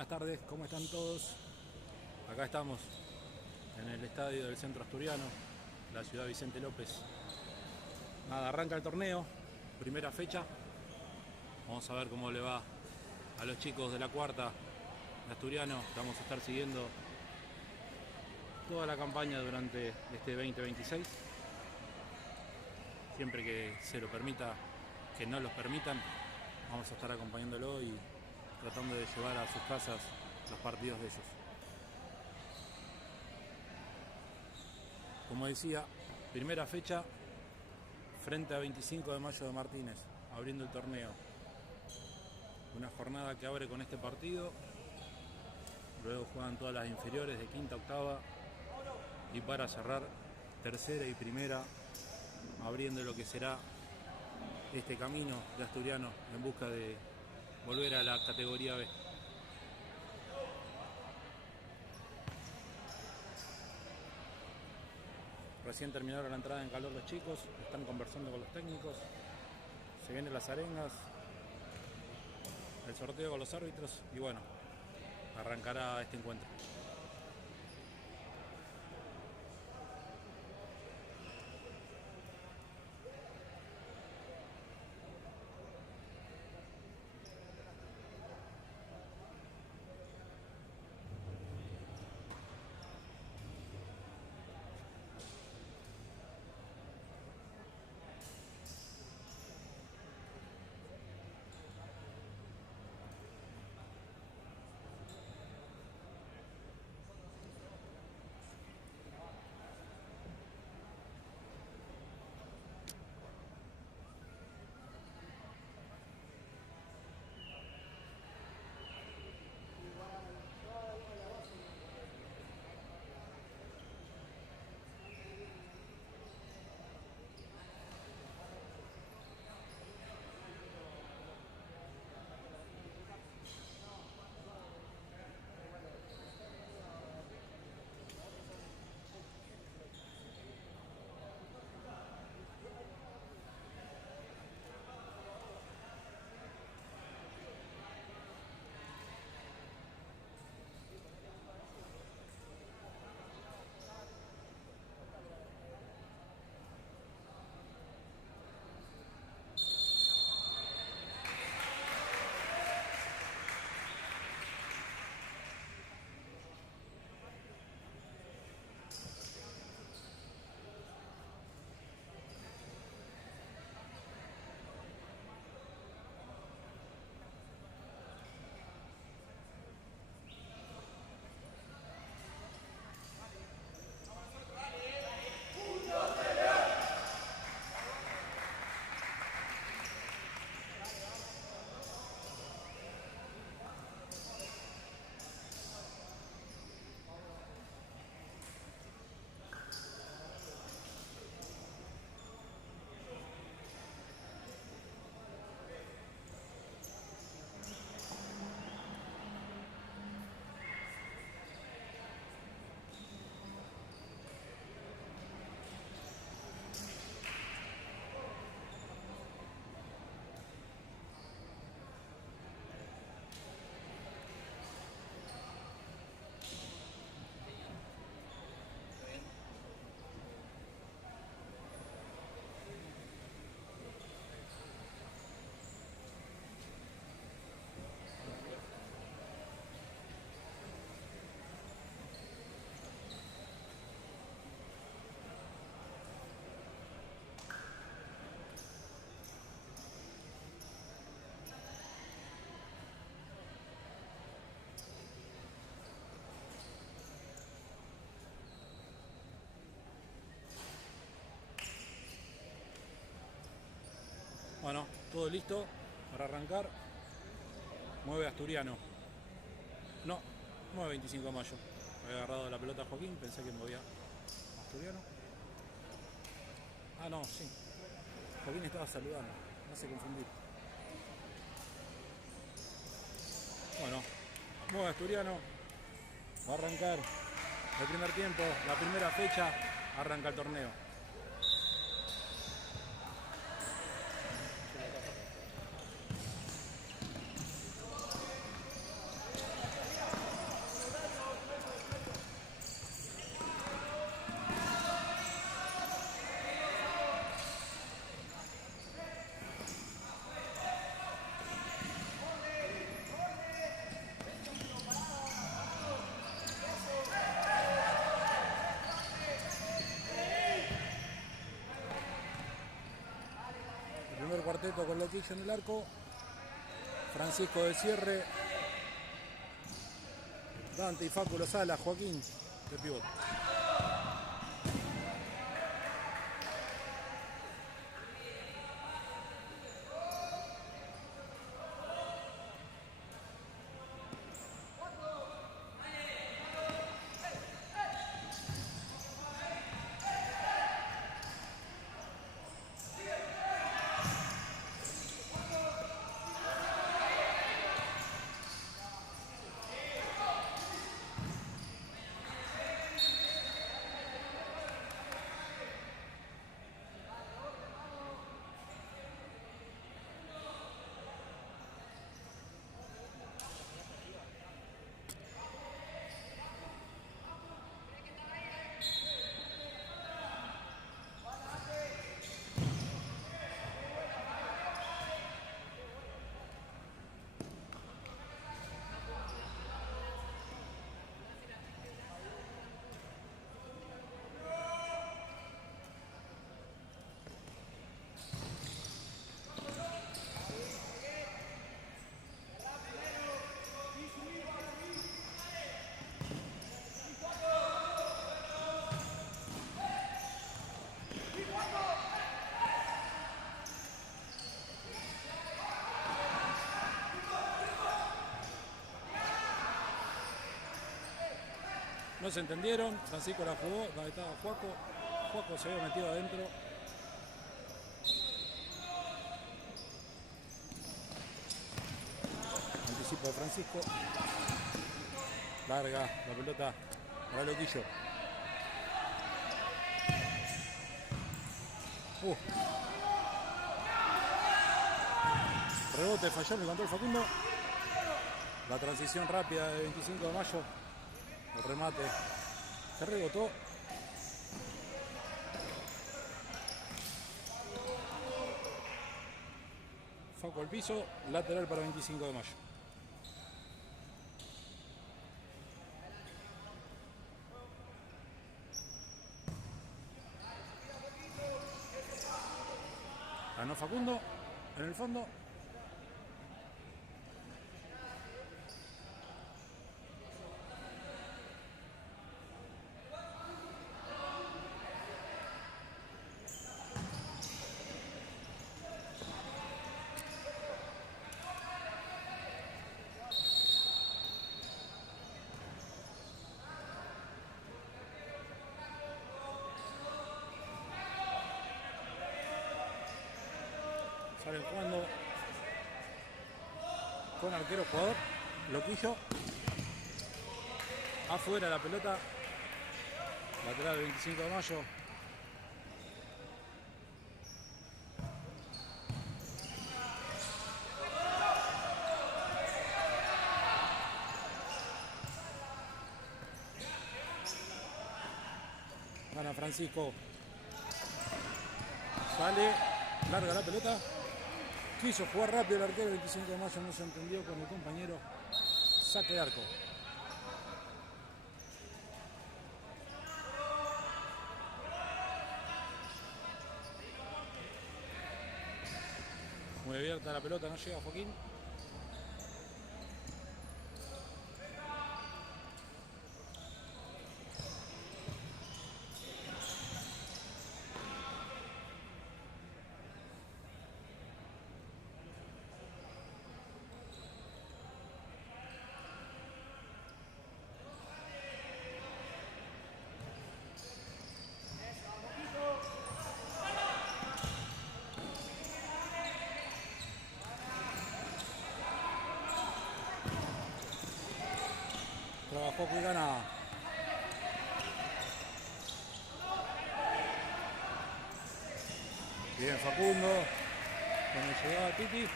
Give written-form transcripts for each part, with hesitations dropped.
Buenas tardes, ¿cómo están todos? Acá estamos en el estadio del Centro Asturiano, la ciudad Vicente López. Nada, arranca el torneo, primera fecha. Vamos a ver cómo le va a los chicos de la cuarta de Asturiano. Vamos a estar siguiendo toda la campaña durante este 2026. Siempre que se lo permita, que no los permitan, vamos a estar acompañándolo y tratando de llevar a sus casas los partidos de ellos. Como decía, primera fecha frente a 25 de Mayo de Martínez, abriendo el torneo. Una jornada que abre con este partido, luego juegan todas las inferiores de quinta, octava, y para cerrar tercera y primera, abriendo lo que será este camino de Asturiano en busca de volver a la categoría B. Recién terminaron la entrada en calor los chicos, están conversando con los técnicos, se vienen las arengas, el sorteo con los árbitros y bueno, arrancará este encuentro. Bueno, todo listo para arrancar. Mueve Asturiano. No, mueve 25 de Mayo. Había agarrado la pelota a Joaquín, pensé que movía Asturiano. Ah, no, sí. Joaquín estaba saludando, no se confundir. Bueno, mueve Asturiano. Va a arrancar el primer tiempo, la primera fecha, arranca el torneo. cuarteto con Loquillo en el arco. Francisco de cierre. Dante y Facu Lozala, Joaquín de pivote. No se entendieron, Francisco la jugó, donde estaba Juaco. Juaco se había metido adentro. Anticipo de Francisco. Larga la pelota para Loquillo. Rebote, falló, le contó el Facundo. La transición rápida de 25 de mayo. El remate se rebotó. Facu al piso, lateral para 25 de mayo. Ganó Facundo en el fondo. Salen jugando con arquero jugador. Loquillo. Afuera la pelota. Lateral del 25 de mayo. Gana Francisco. Sale. Larga la pelota. Quiso jugar rápido el arquero, el 25 de mayo no se entendió con el compañero. Saque de arco. Muy abierta la pelota, no llega Joaquín. Trabajó y gana. Bien Facundo. Cuando llegaba Titi.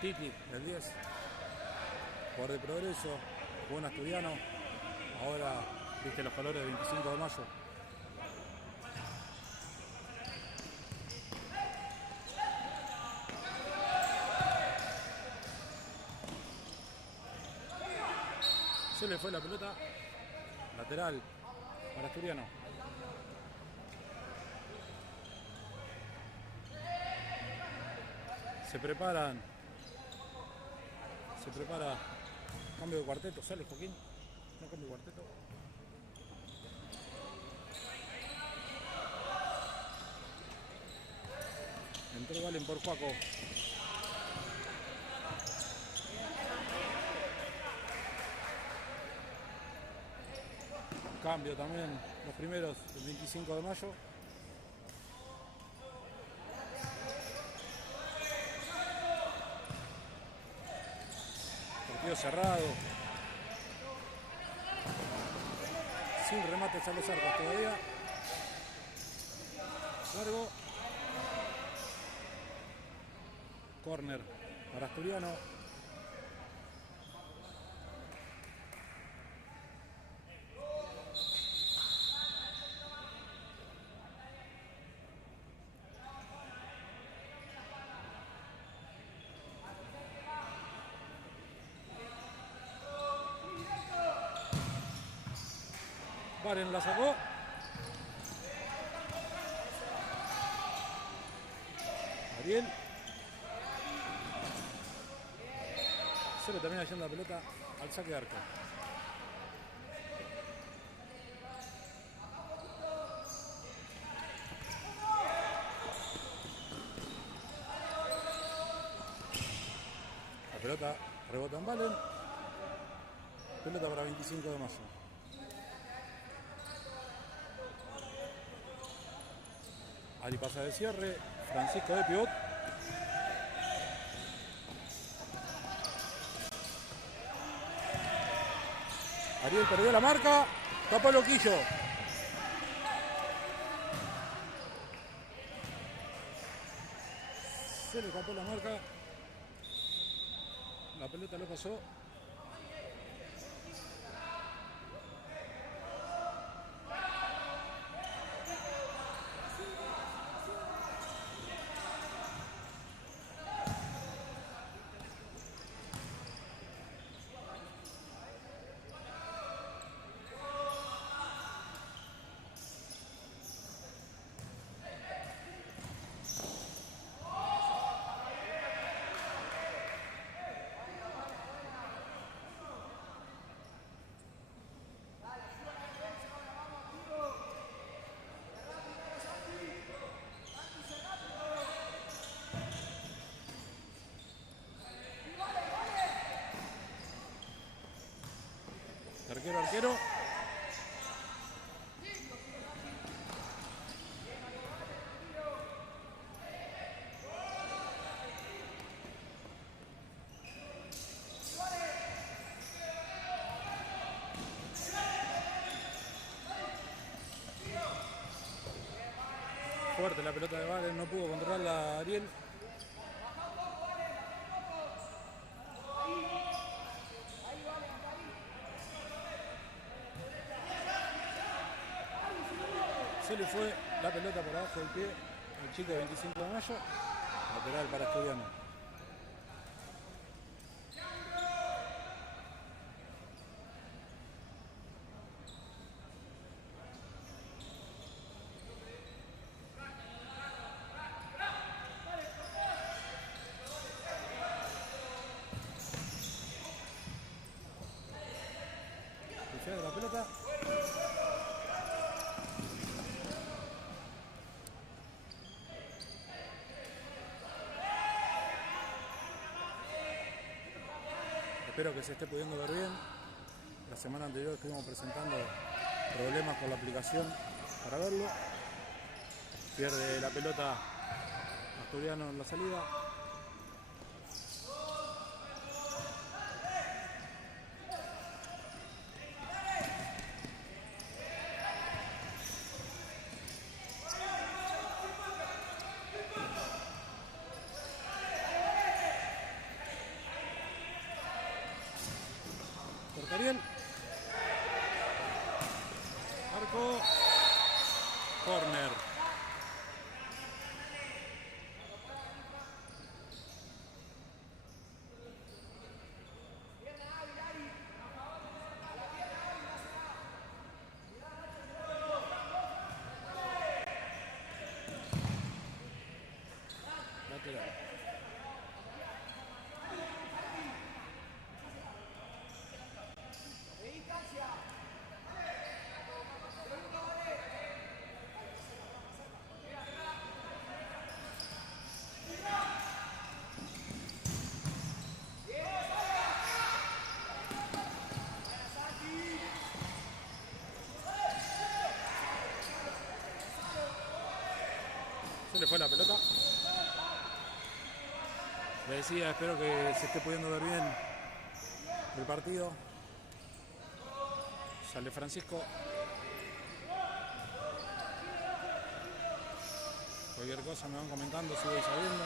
Titi, el 10. Jugador de Progreso. Buen asturiano. Ahora viste los colores del 25 de mayo. Se le fue la pelota. Lateral para asturiano. Se preparan. Se prepara. Cambio de cuarteto. Sale Joaquín. No cambio de cuarteto. Entró Valen por Juaco. Cambio también. Los primeros el 25 de mayo. Partido cerrado. Sin remates a los arcos todavía. Largo. Corner para Asturiano. Varen la sacó. Ariel. Se le termina yendo la pelota al saque de arco. La pelota rebota en Valen. Pelota para 25 de mayo. Ari pasa de cierre. Francisco de pivot. Ariel perdió la marca. Tapó el Loquillo. Se le tapó la marca. La pelota lo pasó. Arquero. Fuerte la pelota de Valen, no pudo controlarla Ariel. Se le fue la pelota por abajo del pie el chico de 25 de mayo. Lateral para Asturiano. De la pelota. Espero que se esté pudiendo ver bien. La semana anterior estuvimos presentando problemas con la aplicación para verlo. Pierde la pelota Asturiano en la salida. Ariel. Arco. Corner. Lateral. Se le fue la pelota. Le decía, espero que se esté pudiendo ver bien el partido. Sale Francisco. Cualquier cosa me van comentando si voy sabiendo.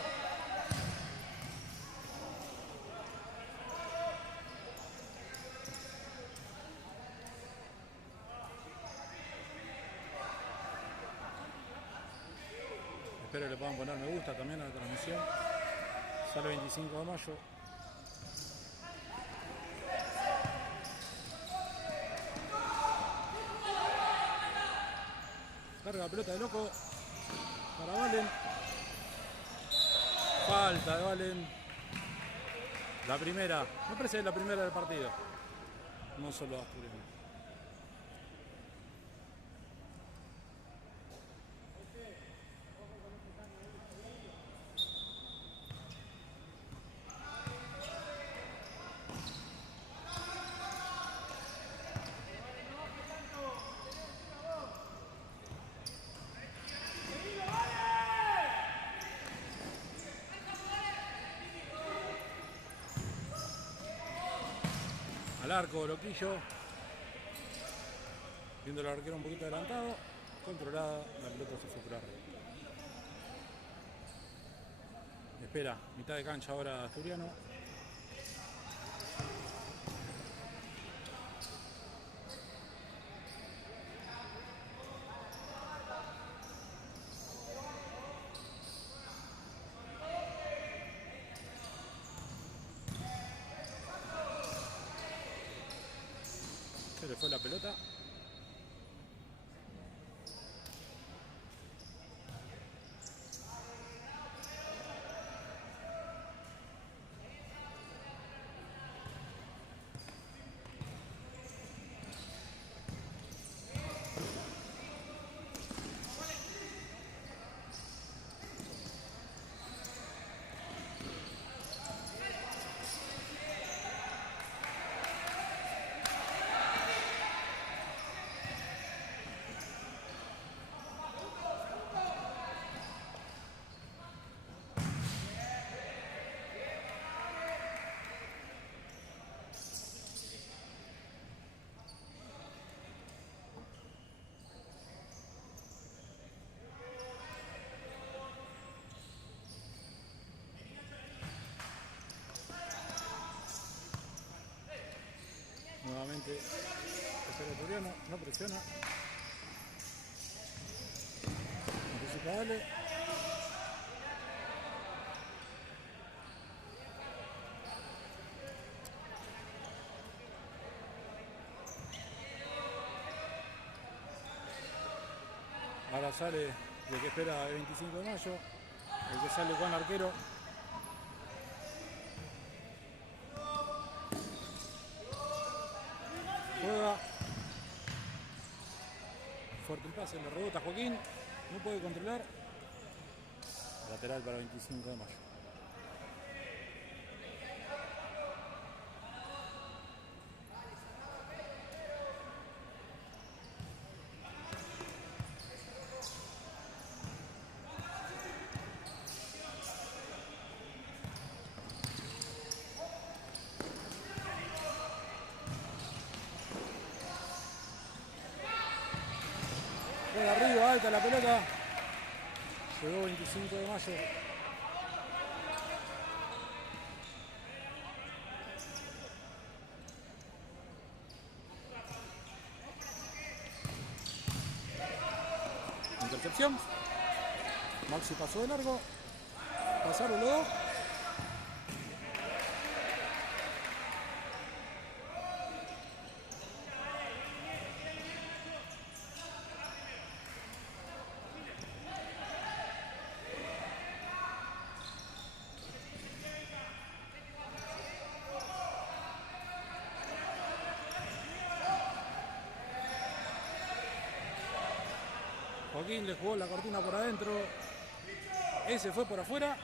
Espero que le puedan poner me gusta también a la transmisión. Sale 25 de mayo. Carga la pelota de loco. Para Valen. Falta de Valen. La primera. Me parece que es la primera del partido. No solo Asturiano. Al arco, Loquillo. Viendo el arquero un poquito adelantado. Controlada, la pelota se fue por arriba. Espera, mitad de cancha ahora Asturiano. Se le fue la pelota. Nuevamente espera Asturiano, no presiona. Anticipa Dale. Ahora sale el que espera el 25 de mayo. El que sale Juan Arquero. Juega. Fuerte el pase, le rebota Joaquín. No puede controlar. Lateral para 25 de mayo. Juega arriba, alta la pelota. Llegó 25 de mayo. Intercepción. Maxi pasó de largo. Pasaron los dos. Joaquín le jugó la cortina por adentro. Ese fue por afuera.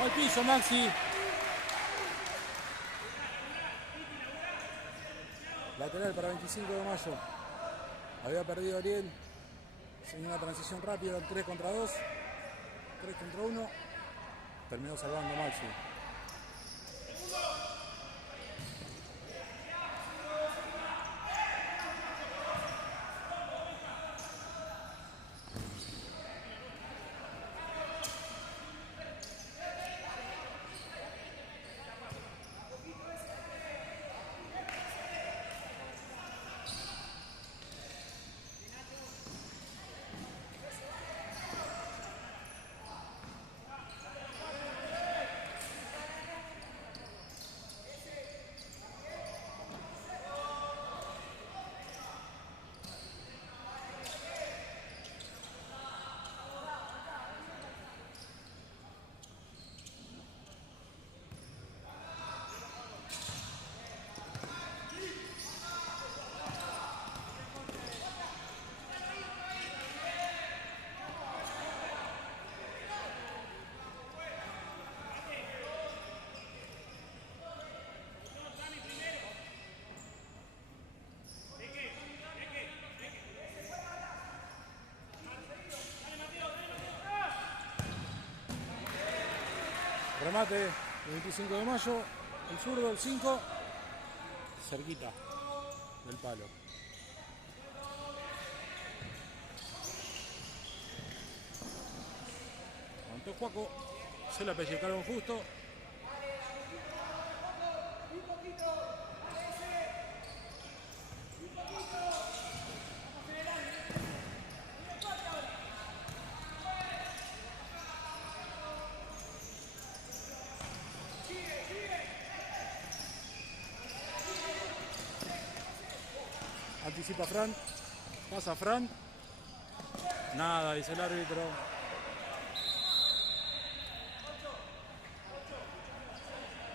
Al piso Maxi. Lateral para 25 de mayo. Había perdido Ariel. En una transición rápida, 3 contra 2. 3 contra 1. Terminó salvando Maxi. Remate el 25 de mayo, el zurdo, el 5, cerquita del palo. Aguantó Juaco, se la pellizcaron justo. Anticipa Fran, pasa Fran, nada, dice el árbitro.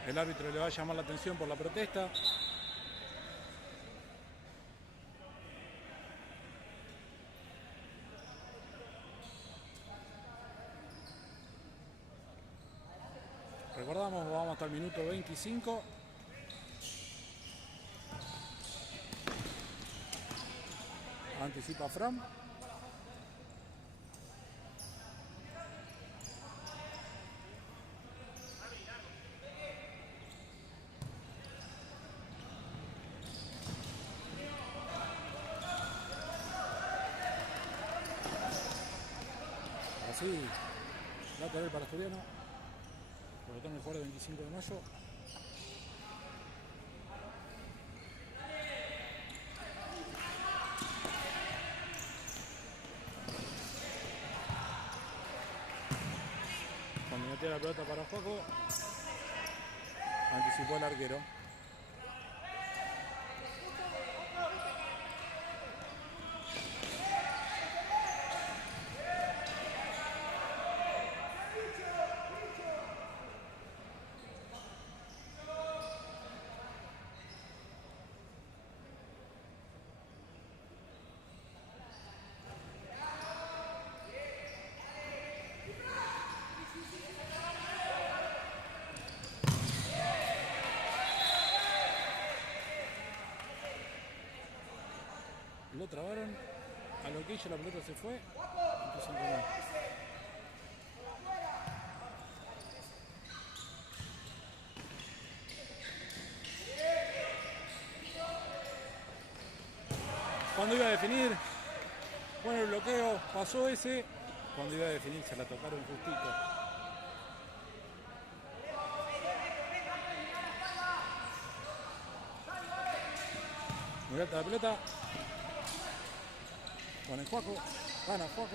El árbitro le va a llamar la atención por la protesta. Recordamos, vamos hasta el minuto 25. Anticipa Fran. Así, lateral para Asturiano. Por lo tanto, el jugador 25 de mayo. Cuando metió la pelota para Juaco, anticipó el arquero. Lo trabaron, a lo que hizo la pelota se fue, entonces no. Cuando iba a definir, bueno, el bloqueo pasó ese, cuando iba a definir se la tocaron justito. Muy alta la pelota. Con el Juaco, gana Juaco.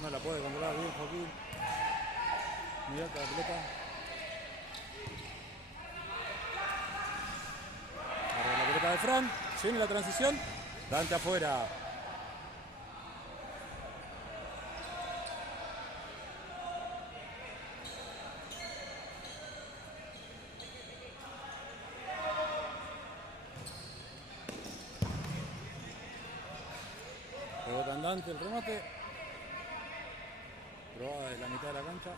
No la puede controlar bien Joaquín. Muy alta la pelota. La pelota de Fran, se viene la transición, Dante afuera. Rebota andante el remate. Probada de la mitad de la cancha.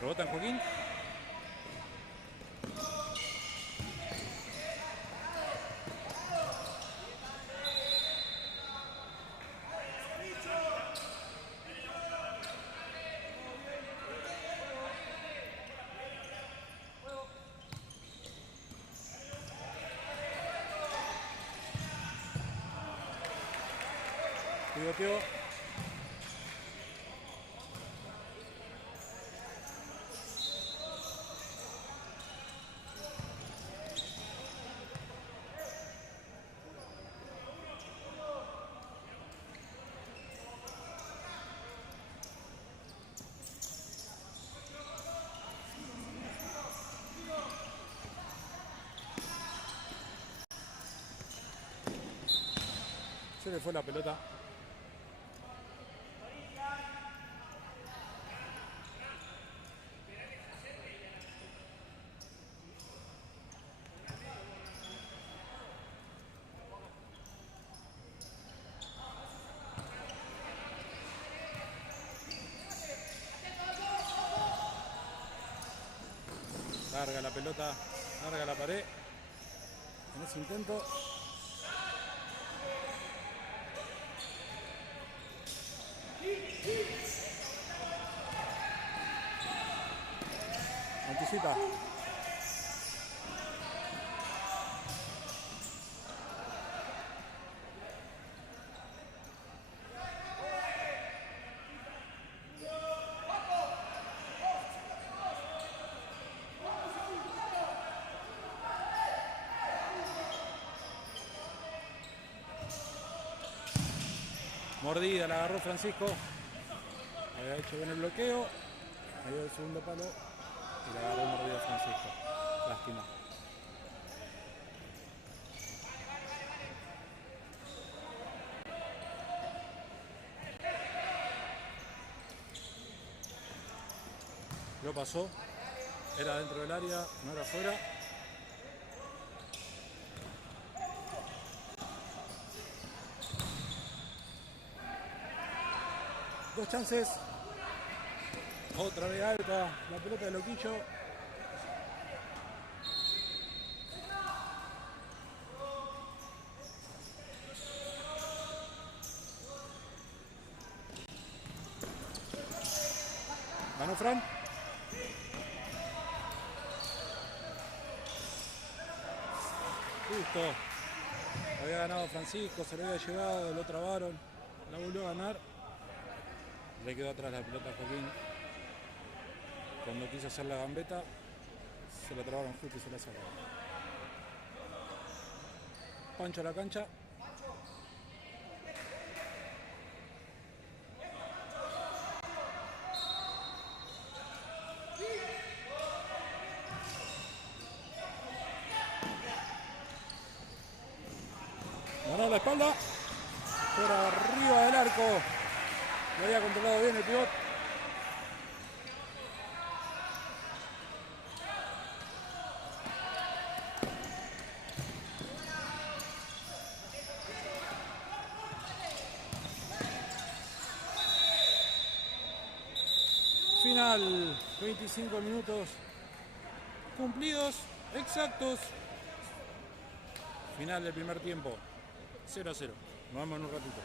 Rebota en Joaquín. Pivoteó. Se le fue la pelota. Larga la pelota, larga la pared. En ese intento. Anticipa. Mordida, la agarró Francisco. Había hecho bien el bloqueo. Ahí el segundo palo. Y la agarró mordida Francisco. Lástima. Lo pasó. Era dentro del área, no era afuera. Dos chances. Otra vez alta la pelota de Loquillo. Ganó Fran. Justo. Había ganado Francisco, se lo había llevado, lo trabaron. La volvió a ganar. Le quedó atrás la pelota a Joaquín. Cuando quiso hacer la gambeta, se la trabaron justo y se la sacaron. Pancho a la cancha. Ganó la espalda. Por arriba del arco. Lo había controlado bien el pivot. Final, 25 minutos cumplidos, exactos. Final del primer tiempo, 0-0. Nos vemos en un ratito.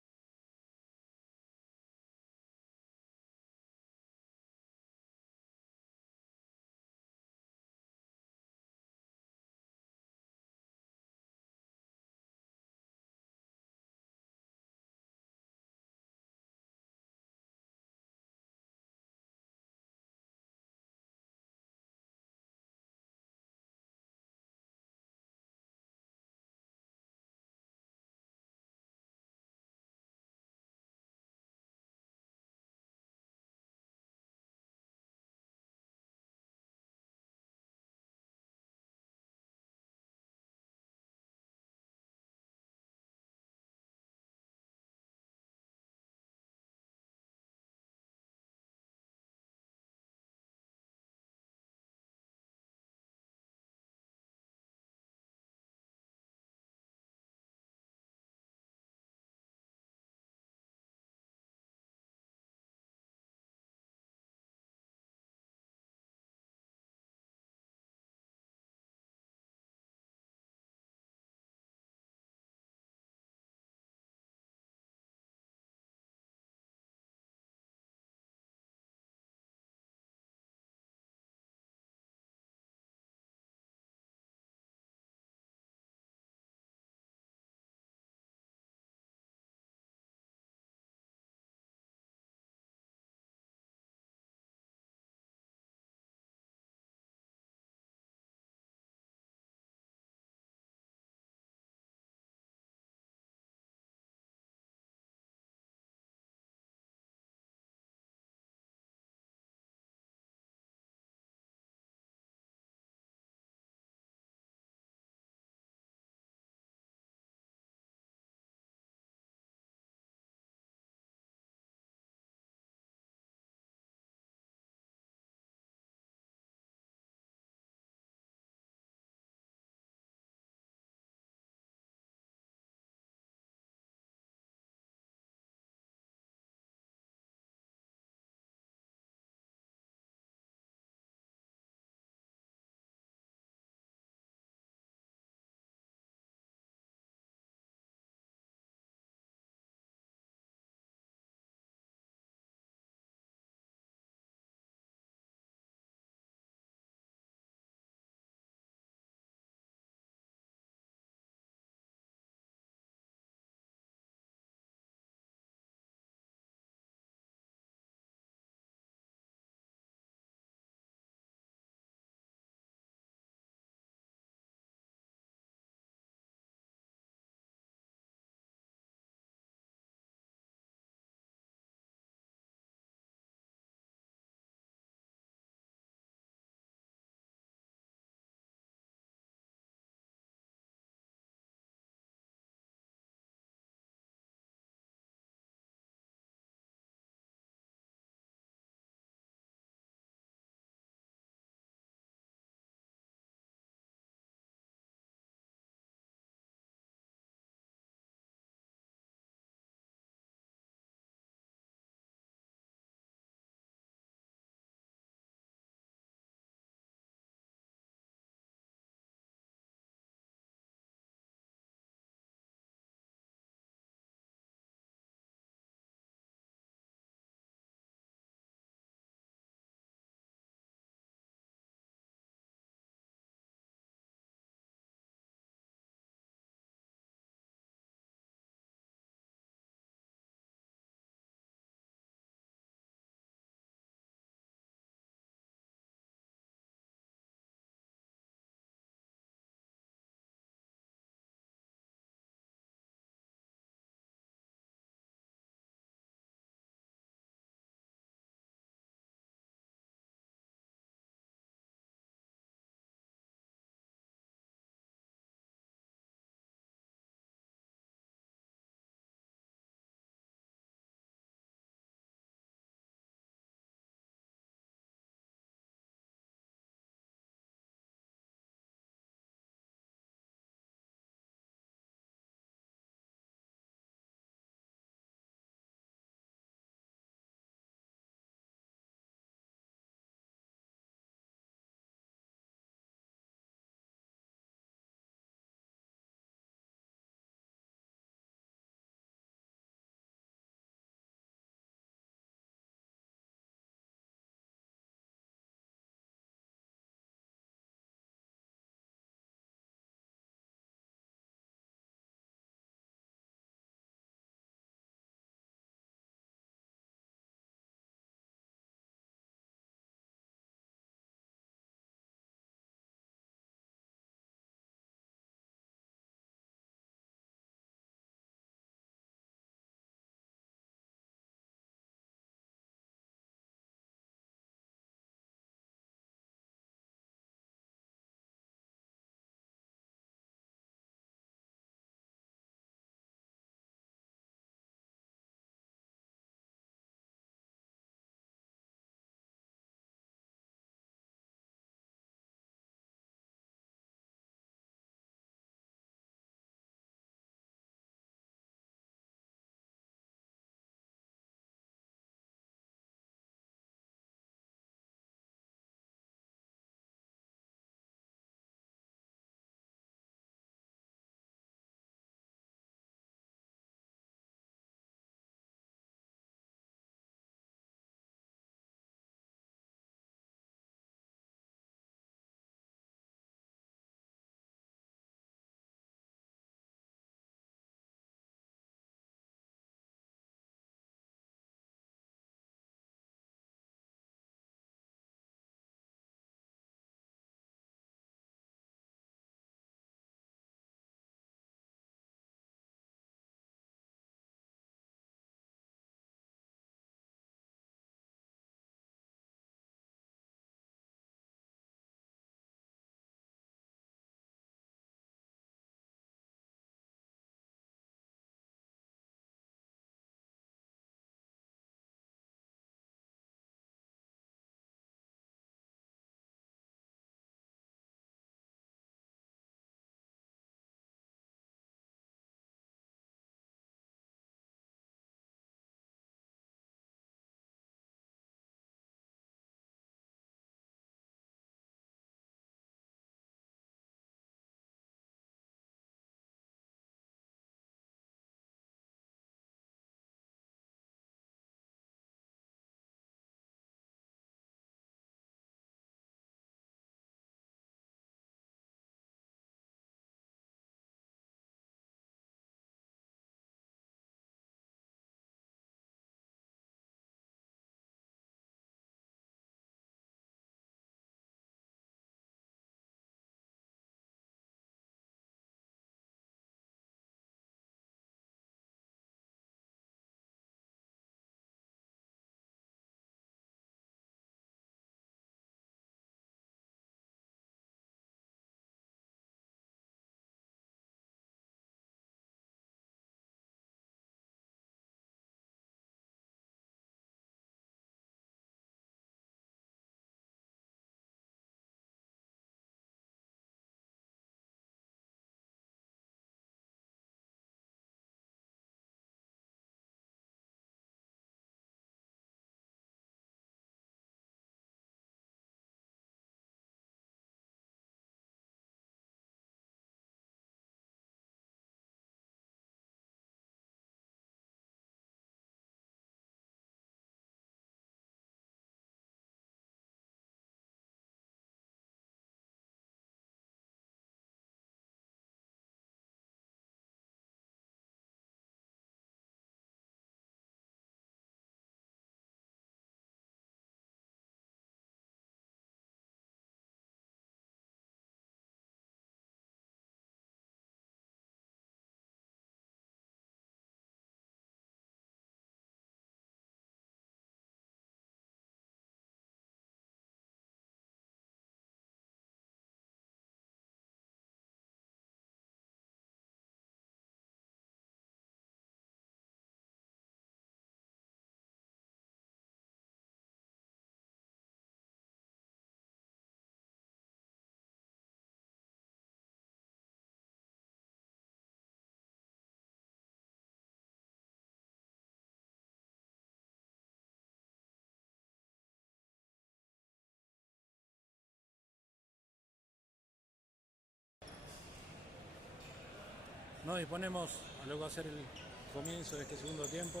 Nos disponemos a lo que va a ser el comienzo de este segundo tiempo.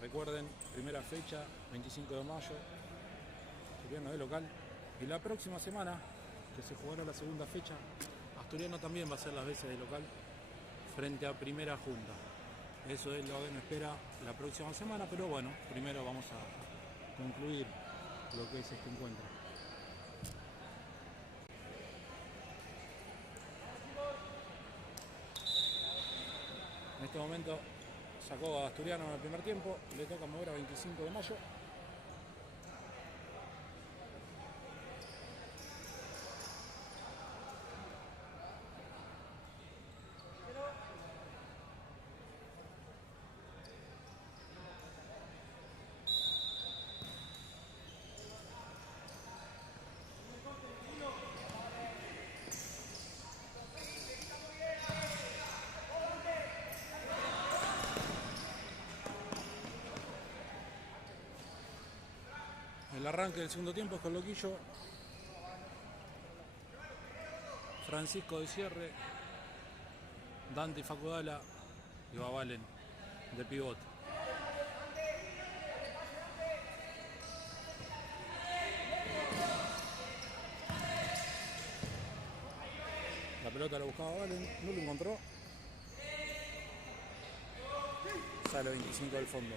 Recuerden, primera fecha, 25 de mayo, Asturiano de local. Y la próxima semana, que se jugará la segunda fecha, Asturiano también va a ser las veces de local frente a Primera Junta. Eso es lo que nos espera la próxima semana, pero bueno, primero vamos a concluir lo que es este encuentro. En este momento sacó a Asturiano en el primer tiempo, le toca mover a 25 de mayo. El arranque del segundo tiempo es con Loquillo, Francisco de cierre, Dante y Facudala y Babalen de pivote. La pelota la buscaba Babalen, no lo encontró. Sale 25 del fondo.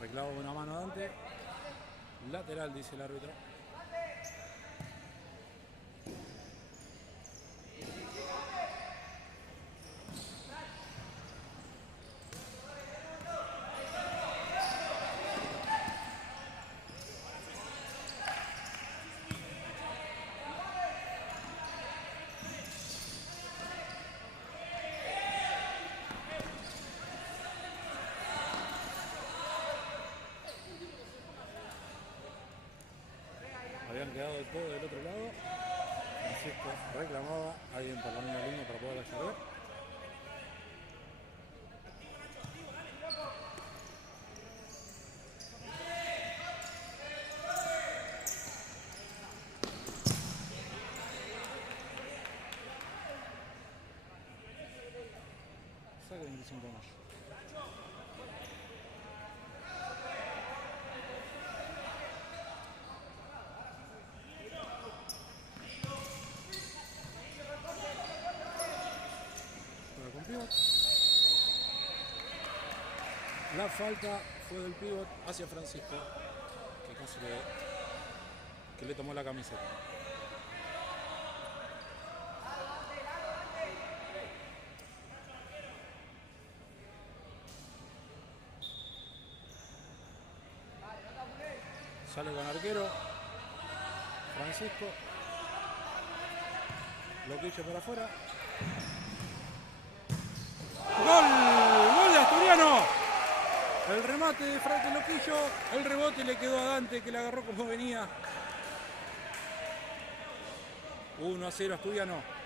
Reclamo una mano a Dante. Lateral, dice el árbitro. Habían quedado todo del otro lado. Francisco reclamaba, alguien por la misma línea para poder llover. Saca 25 de mayo. La falta fue del pívot hacia Francisco, que casi le tomó la camiseta. Sale con arquero Francisco. Loquillo por afuera. ¡Gol! ¡Gol de Asturiano! El remate de Frate Loquillo, el rebote le quedó a Dante, que le agarró como venía. 1-0 Asturiano.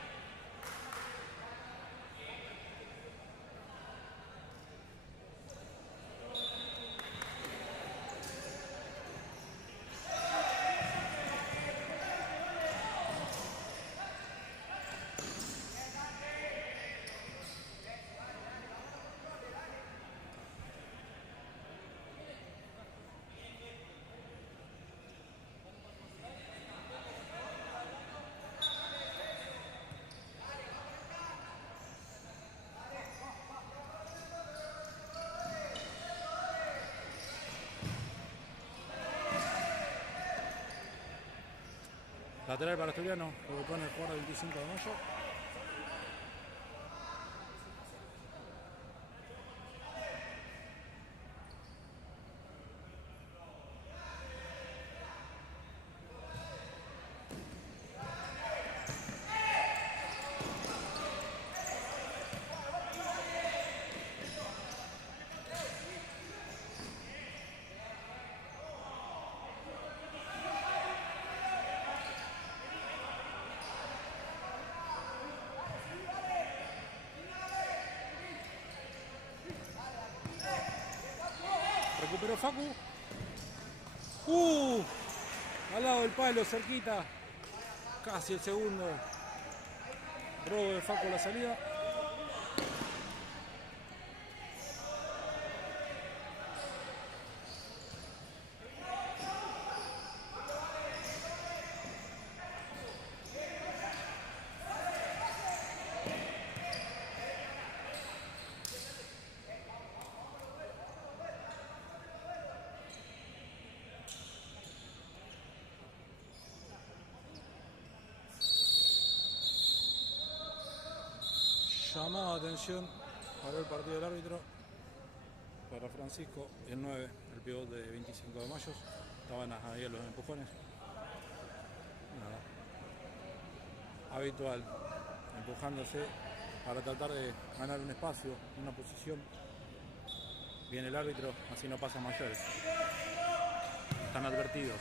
Lateral para Asturiano, lo que pone el jugador 25 de mayo. Recuperó Facu. Al lado del palo, cerquita. Casi el segundo. Robo de Facu la salida. Llamado de atención para el partido del árbitro para Francisco, el 9, el pivot de 25 de mayo. Estaban ahí los empujones. Nada. Habitual, empujándose para tratar de ganar un espacio, una posición. Viene el árbitro, así no pasa mayores. Están advertidos.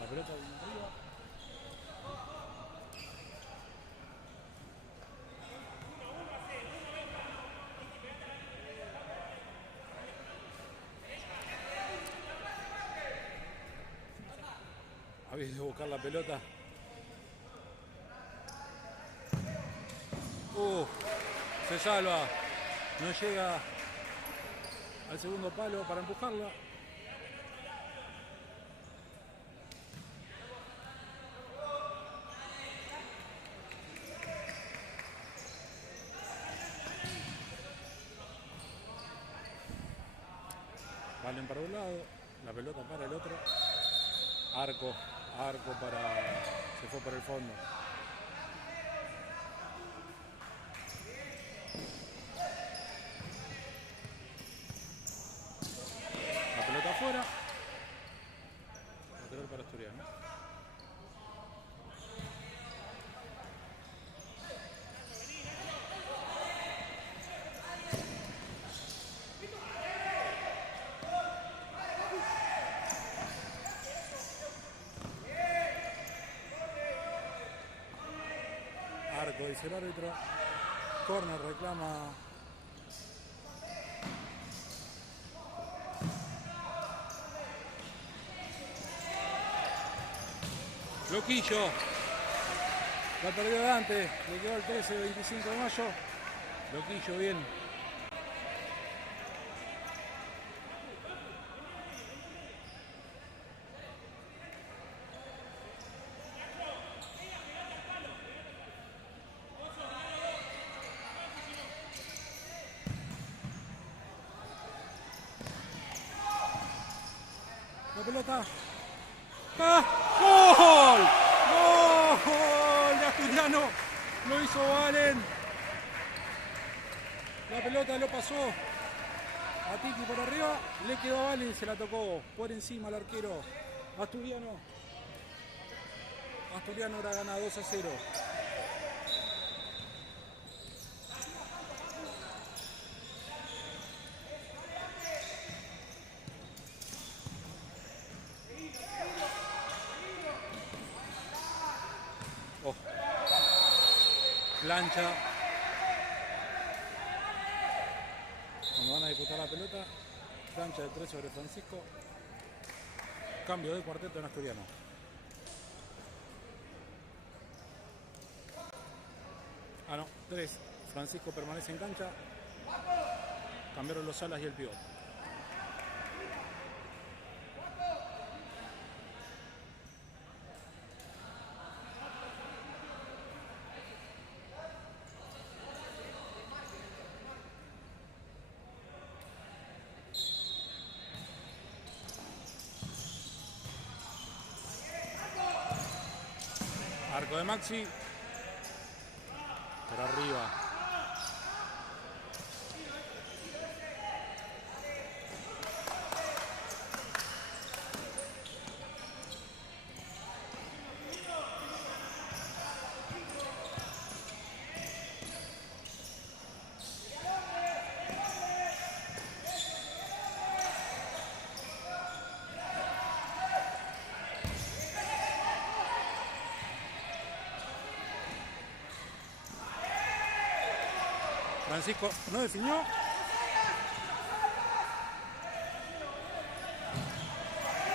La pelota viene arriba. Habéis de buscar la pelota. Se salva. No llega al segundo palo para empujarla. Valen para un lado, la pelota para el otro. Arco para... se fue por el fondo. La pelota afuera. Lateral para Asturiano. Arco, dice el árbitro. Corner reclama. Loquillo. La perdió Dante. Le quedó el 13-25 de mayo. Loquillo bien. La pelota. ¡Ah! ¡Gol! ¡Gol de Asturiano! Lo hizo Valen. La pelota lo pasó a Tiki por arriba. Le quedó a Valen y se la tocó por encima al arquero asturiano. Asturiano ahora gana 2-0. Plancha. Cuando van a disputar la pelota, plancha de 3 sobre Francisco. Cambio de cuarteto en Asturiano. Ah, no, 3. Francisco permanece en cancha. Cambiaron los alas y el pivot. Arco de Maxi. Por arriba. Francisco no definió.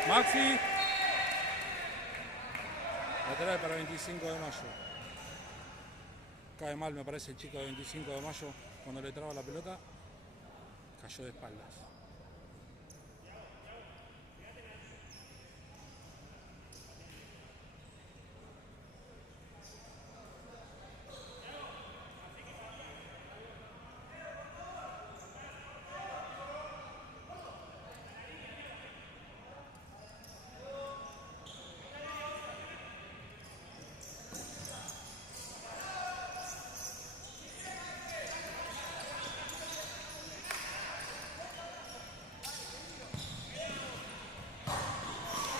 Maxi. Lateral para 25 de mayo. Cae mal, me parece, el chico de 25 de mayo. Cuando le traba la pelota, cayó de espaldas.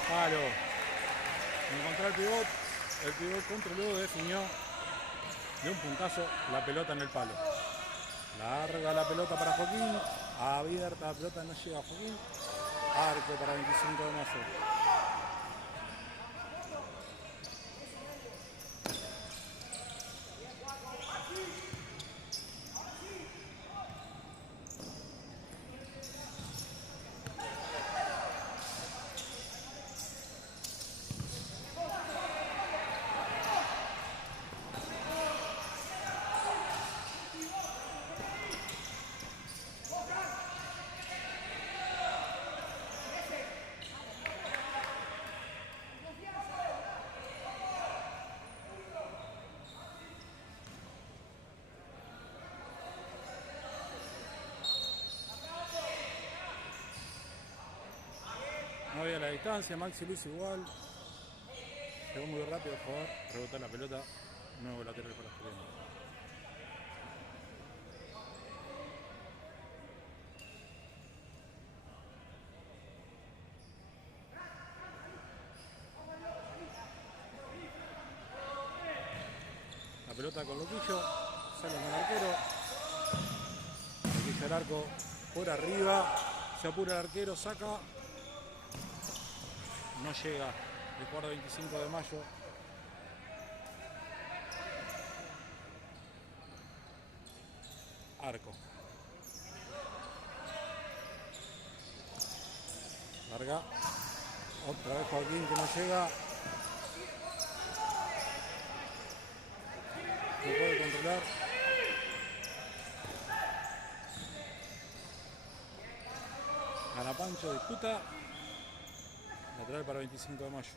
Palo. Encontró el pivot controló, definió de un puntazo la pelota en el palo. Larga la pelota para Joaquín, abierta la pelota, no llega a Joaquín. Arco para 25 de mayo. No había la distancia, Maxi lo hizo igual. Llegó muy rápido el jugador, rebotó la pelota, nuevo lateral para Asturiano. La pelota con Loquillo, sale con el arquero. Loquillo al arco, por arriba, se apura el arquero, saca. No llega, el jugador 25 de mayo. Arco. Larga. Otra vez Joaquín que no llega. Se puede controlar. Gana Pancho, disputa. Lateral para 25 de mayo.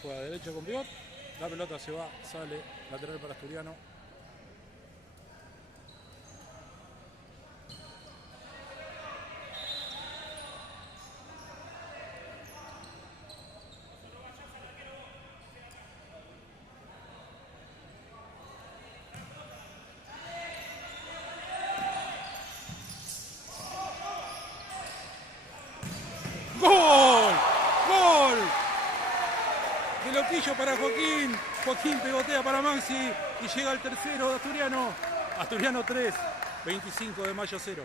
Juega derecho con pivot. La pelota se va, sale. Lateral para Asturiano. ¡Gol! ¡Gol! De Loquillo para Joaquín. Joaquín pegotea para Maxi y llega al tercero de Asturiano. Asturiano 3, 25 de mayo 0.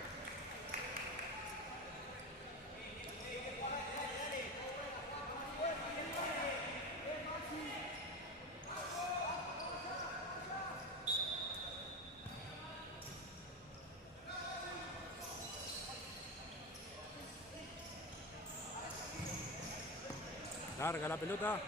Larga la pelota.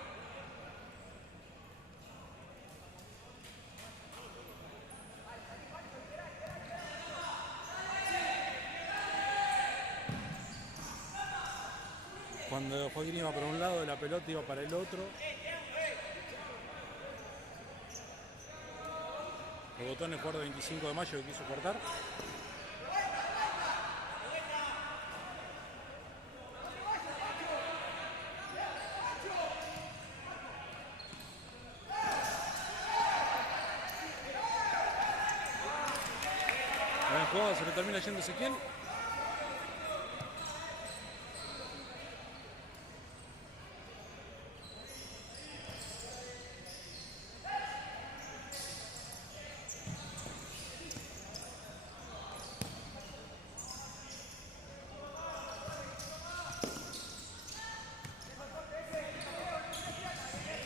Cuando Joaquín iba para un lado, la pelota iba para el otro. Rebotó en el jugador 25 de mayo que quiso cortar. Buen jugado, se le termina yendo Ezequiel.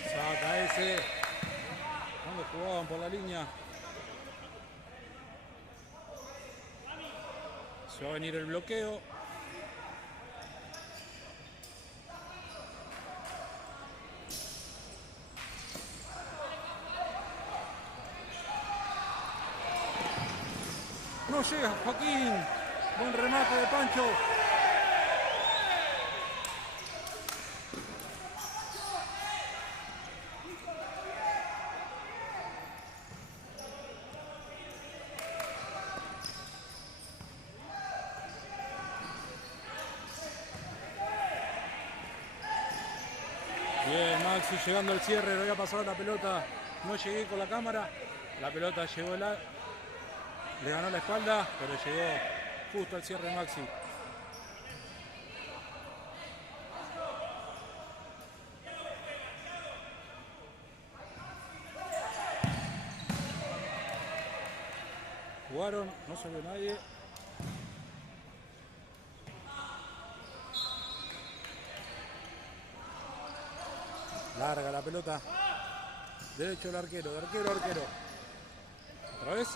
Saca jugaban por la línea. Se va a venir el bloqueo. No llega Joaquín. Buen remate de Pancho. Bien, Maxi llegando al cierre, le voy a pasar la pelota. No llegué con la cámara. La pelota llegó le ganó la espalda, pero llegó justo al cierre Maxi. Jugaron, no salió nadie. Larga la pelota. Derecho el arquero, de arquero a arquero. Otra vez.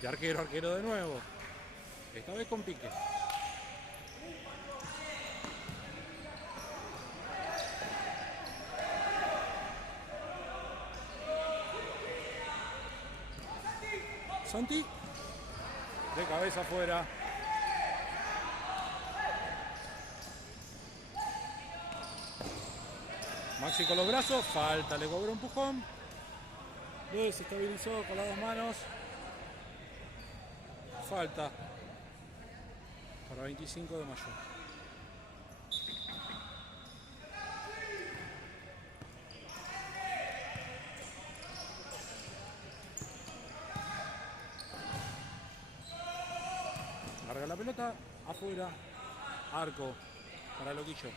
De arquero a arquero de nuevo. Esta vez con pique. Santi. De cabeza afuera. Maxi con los brazos, falta, le cobró un empujón. Desestabilizó con las dos manos. Falta para 25 de mayo. Larga la pelota, afuera. Arco para Loquillo.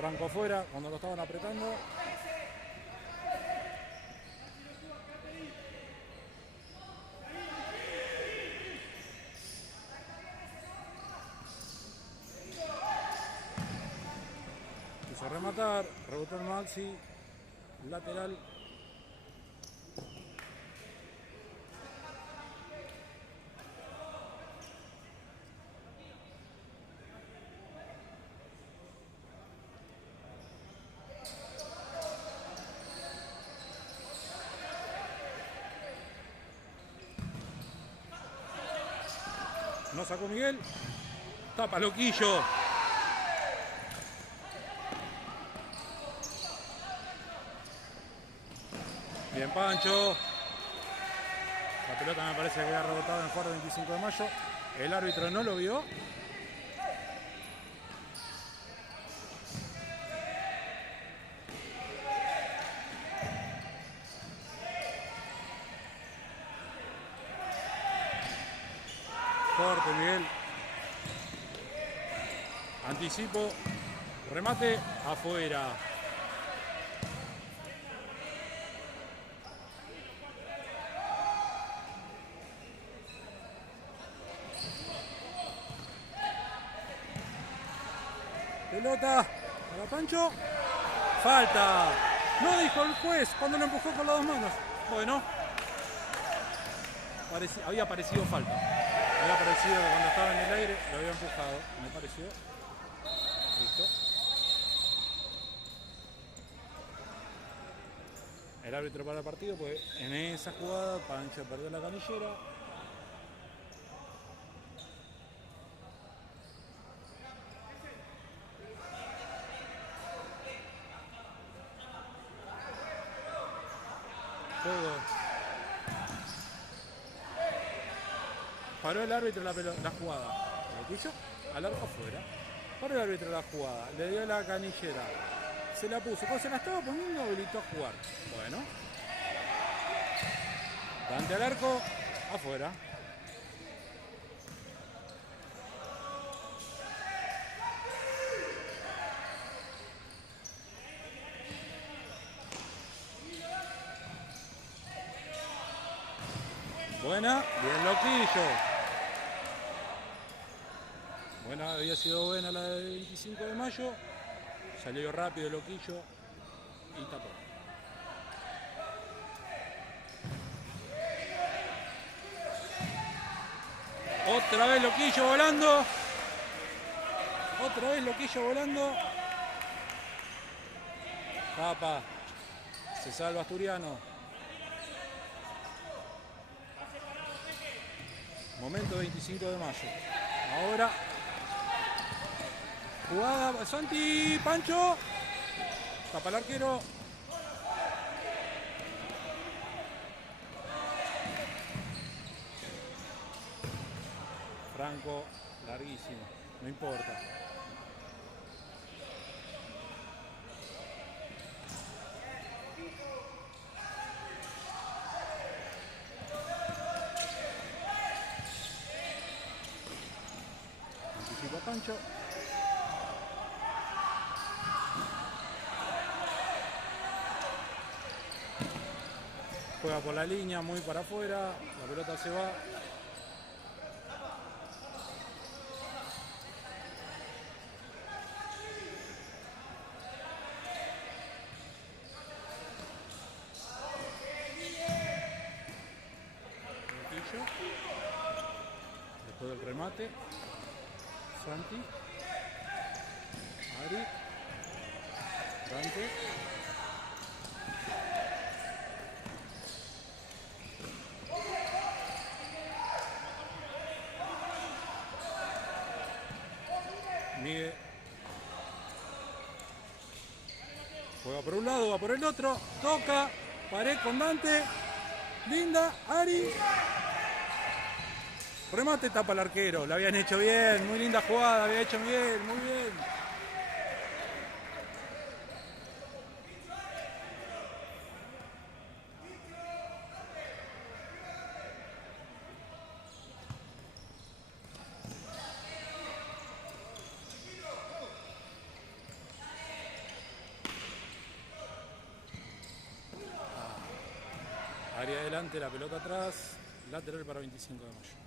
Franco afuera cuando lo estaban apretando. Quiso rematar, rebotó el Maxi, lateral. No sacó Miguel. Tapa Loquillo. Bien Pancho. La pelota me parece que había rebotado en el jugador 25 de mayo. El árbitro no lo vio. Corte Miguel. Anticipo. Remate afuera. Pelota para Pancho. Falta. No dijo el juez cuando lo empujó con las dos manos. Bueno. Había parecido falta. Había parecido que cuando estaba en el aire lo había empujado. Me pareció. Listo. El árbitro para el partido, pues en esa jugada Pancho perdió la canillera. Juego. Paró el árbitro la jugada. ¿Lo quiso? Al arco afuera. Paró el árbitro la jugada. Le dio la canillera. Se la puso. Cuando se la estaba poniendo, habilitó a jugar. Bueno. Dante al arco. Afuera. Buena, bien Loquillo. Buena, había sido buena la del 25 de mayo. Salió rápido Loquillo y tapó. Otra vez Loquillo volando. Otra vez Loquillo volando. Tapa. Se salva Asturiano. Momento 25 de mayo. Ahora. Jugada. Santi. Pancho. Tapa el arquero. Franco. Larguísimo. No importa. Pancho. Juega por la línea, muy para afuera. La pelota se va. Después del remate. Santi. Ari. Dante. Miguel. Juega por un lado, va por el otro. Toca. Pared con Dante. Linda. Ari. Remate, tapa el arquero. La habían hecho bien. Muy linda jugada. Había hecho bien. Muy bien. Área adelante, la pelota atrás. Lateral para 25 de mayo.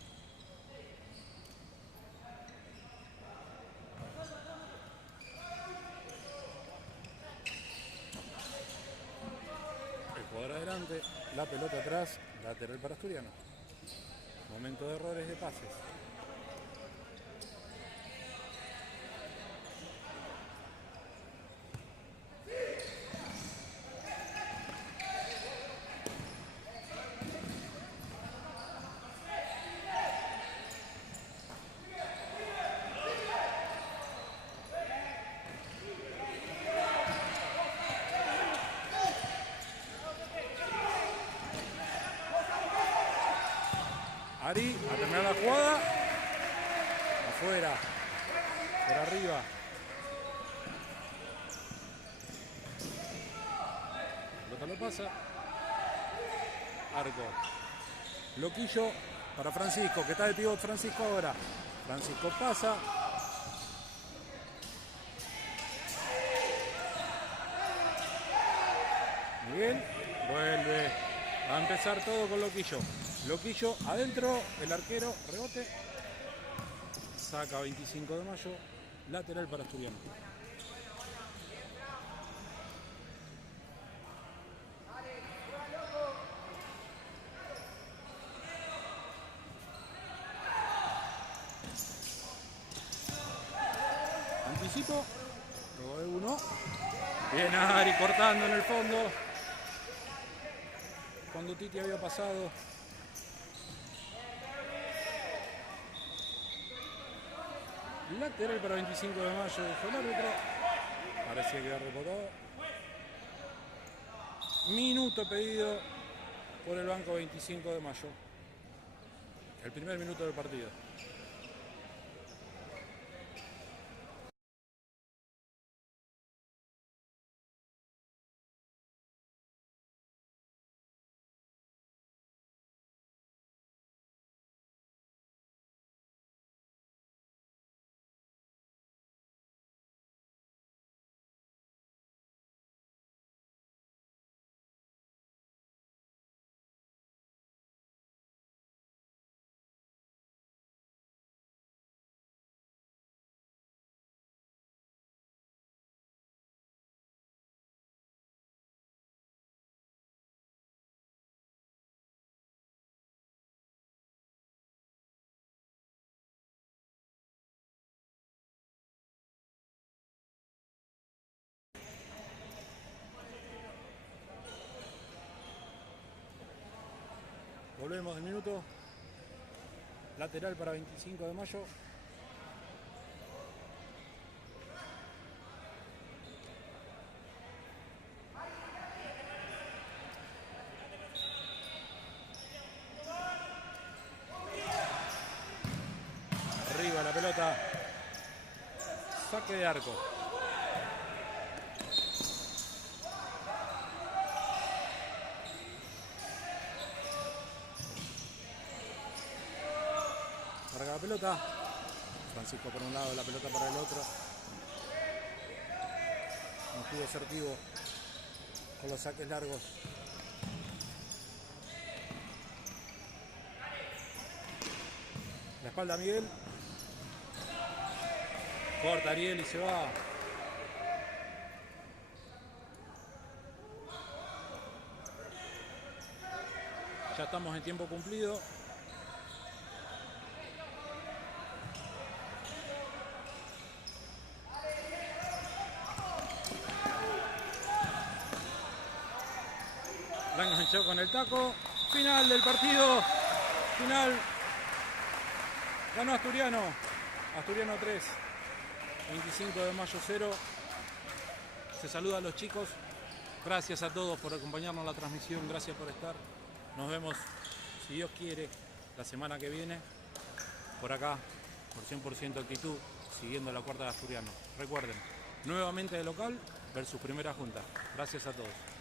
El jugador adelante, la pelota atrás. Lateral para Asturiano. Momento de errores de pases. Ari, a terminar la jugada. Afuera. Por arriba. La pelota lo pasa. Arco. Loquillo para Francisco, que está de pivot Francisco ahora. Francisco pasa. Miguel vuelve. Va a empezar todo con Loquillo. Loquillo adentro, el arquero, rebote. Saca 25 de mayo. Lateral para Asturiano. Anticipo. Luego de uno. Bien Ari cortando en el fondo. Cuando Titi había pasado. Lateral para 25 de mayo, dijo el árbitro. Parecía que había rebotado. Minuto pedido por el banco 25 de mayo. El primer minuto del partido. Volvemos del minuto. Lateral para 25 de mayo. Arriba la pelota. Saque de arco. Carga la pelota. Francisco por un lado, la pelota para el otro. No estuvo asertivo con los saques largos. La espalda a Miguel. Corta Ariel y se va. Ya estamos en tiempo cumplido. La enganchó con el taco. Final del partido. Final. Ganó Asturiano. Asturiano 3. 25 de mayo 0. Se saluda a los chicos. Gracias a todos por acompañarnos en la transmisión. Gracias por estar. Nos vemos, si Dios quiere, la semana que viene. Por acá, por 100% actitud, siguiendo la cuarta de Asturiano. Recuerden, nuevamente de local versus primera junta. Gracias a todos.